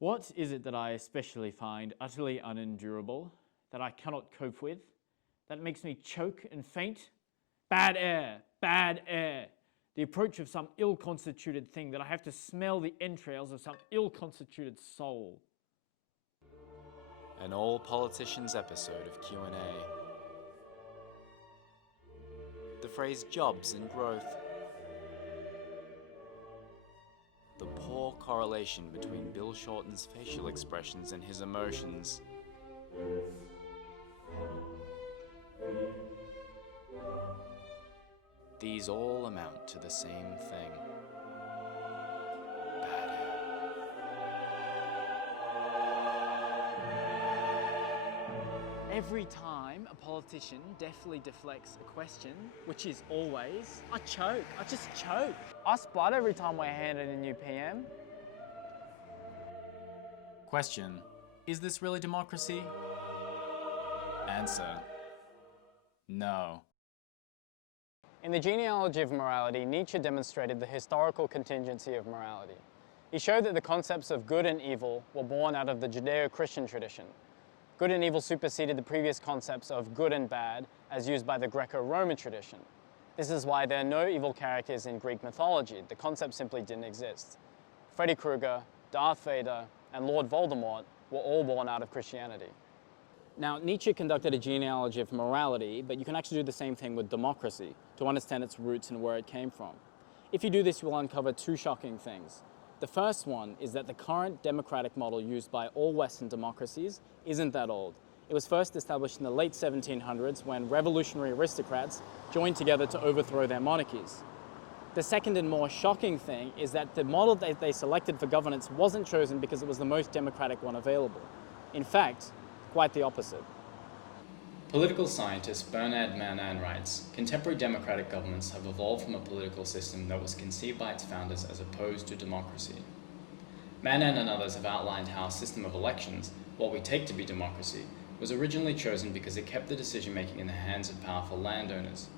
What is it that I especially find utterly unendurable, that I cannot cope with, that makes me choke and faint? Bad air, bad air. The approach of some ill-constituted thing, that I have to smell the entrails of some ill-constituted soul. An All Politicians episode of Q&A. The phrase jobs and growth. The poor correlation between Bill Shorten's facial expressions and his emotions. These all amount to the same thing. Bad air. Every time a politician deftly deflects a question, which is always, I choke. I just choke. I splut every time we're handed a new PM. Question: is this really democracy? Answer: no. In the genealogy of morality, Nietzsche demonstrated the historical contingency of morality. He showed that the concepts of good and evil were born out of the Judeo-Christian tradition. Good and evil superseded the previous concepts of good and bad as used by the Greco-Roman tradition. This is why there are no evil characters in Greek mythology. The concept simply didn't exist. Freddy Krueger, Darth Vader, and Lord Voldemort were all born out of Christianity. Now, Nietzsche conducted a genealogy of morality, but you can actually do the same thing with democracy to understand its roots and where it came from. If you do this, you will uncover two shocking things. The first one is that the current democratic model used by all Western democracies isn't that old. It was first established in the late 1700s when revolutionary aristocrats joined together to overthrow their monarchies. The second and more shocking thing is that the model that they selected for governance wasn't chosen because it was the most democratic one available. In fact, quite the opposite. Political scientist Bernard Manin writes, contemporary democratic governments have evolved from a political system that was conceived by its founders as opposed to democracy. Manin and others have outlined how a system of elections, what we take to be democracy, was originally chosen because it kept the decision-making in the hands of powerful landowners.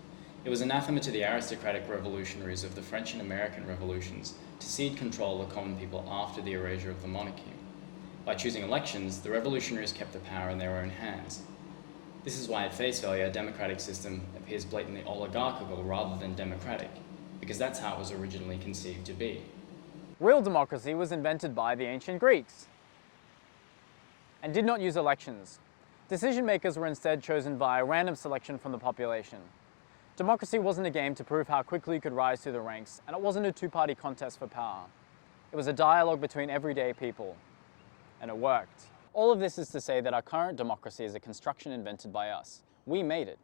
It was anathema to the aristocratic revolutionaries of the French and American revolutions to cede control of the common people after the erasure of the monarchy. By choosing elections, the revolutionaries kept the power in their own hands. This is why at face value a democratic system appears blatantly oligarchical rather than democratic, because that's how it was originally conceived to be. Real democracy was invented by the ancient Greeks and did not use elections. Decision makers were instead chosen via random selection from the population. Democracy wasn't a game to prove how quickly you could rise through the ranks, and it wasn't a two-party contest for power. It was a dialogue between everyday people. And it worked. All of this is to say that our current democracy is a construction invented by us. We made it.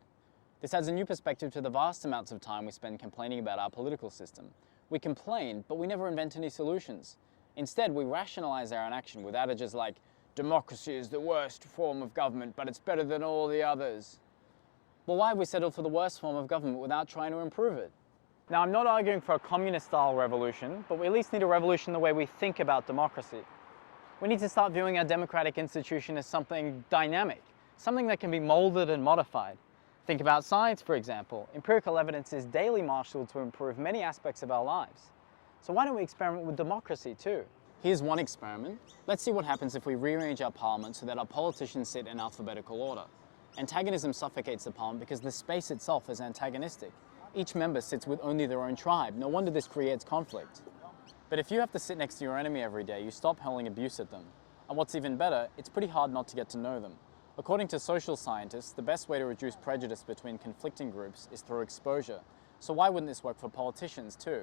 This adds a new perspective to the vast amounts of time we spend complaining about our political system. We complain, but we never invent any solutions. Instead, we rationalize our inaction with adages like, democracy is the worst form of government, but it's better than all the others. Well, why have we settled for the worst form of government without trying to improve it? Now, I'm not arguing for a communist-style revolution, but we at least need a revolution in the way we think about democracy. We need to start viewing our democratic institution as something dynamic, something that can be molded and modified. Think about science, for example. Empirical evidence is daily marshaled to improve many aspects of our lives. So why don't we experiment with democracy too? Here's one experiment. Let's see what happens if we rearrange our parliament so that our politicians sit in alphabetical order. Antagonism suffocates the parliament because the space itself is antagonistic. Each member sits with only their own tribe. No wonder this creates conflict. But if you have to sit next to your enemy every day, you stop hurling abuse at them. And what's even better, it's pretty hard not to get to know them. According to social scientists, the best way to reduce prejudice between conflicting groups is through exposure. So why wouldn't this work for politicians too?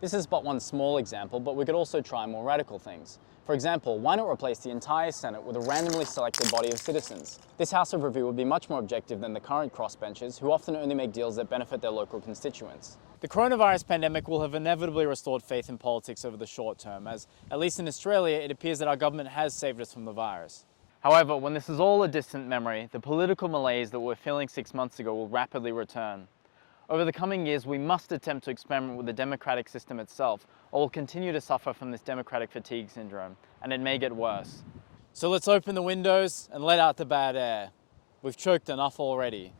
This is but one small example, but we could also try more radical things. For example, why not replace the entire Senate with a randomly selected body of citizens? This House of Review would be much more objective than the current crossbenchers, who often only make deals that benefit their local constituents. The coronavirus pandemic will have inevitably restored faith in politics over the short term, as, at least in Australia, it appears that our government has saved us from the virus. However, when this is all a distant memory, the political malaise that we were feeling 6 months ago will rapidly return. Over the coming years, we must attempt to experiment with the democratic system itself, or we'll continue to suffer from this democratic fatigue syndrome, and it may get worse. So let's open the windows and let out the bad air. We've choked enough already.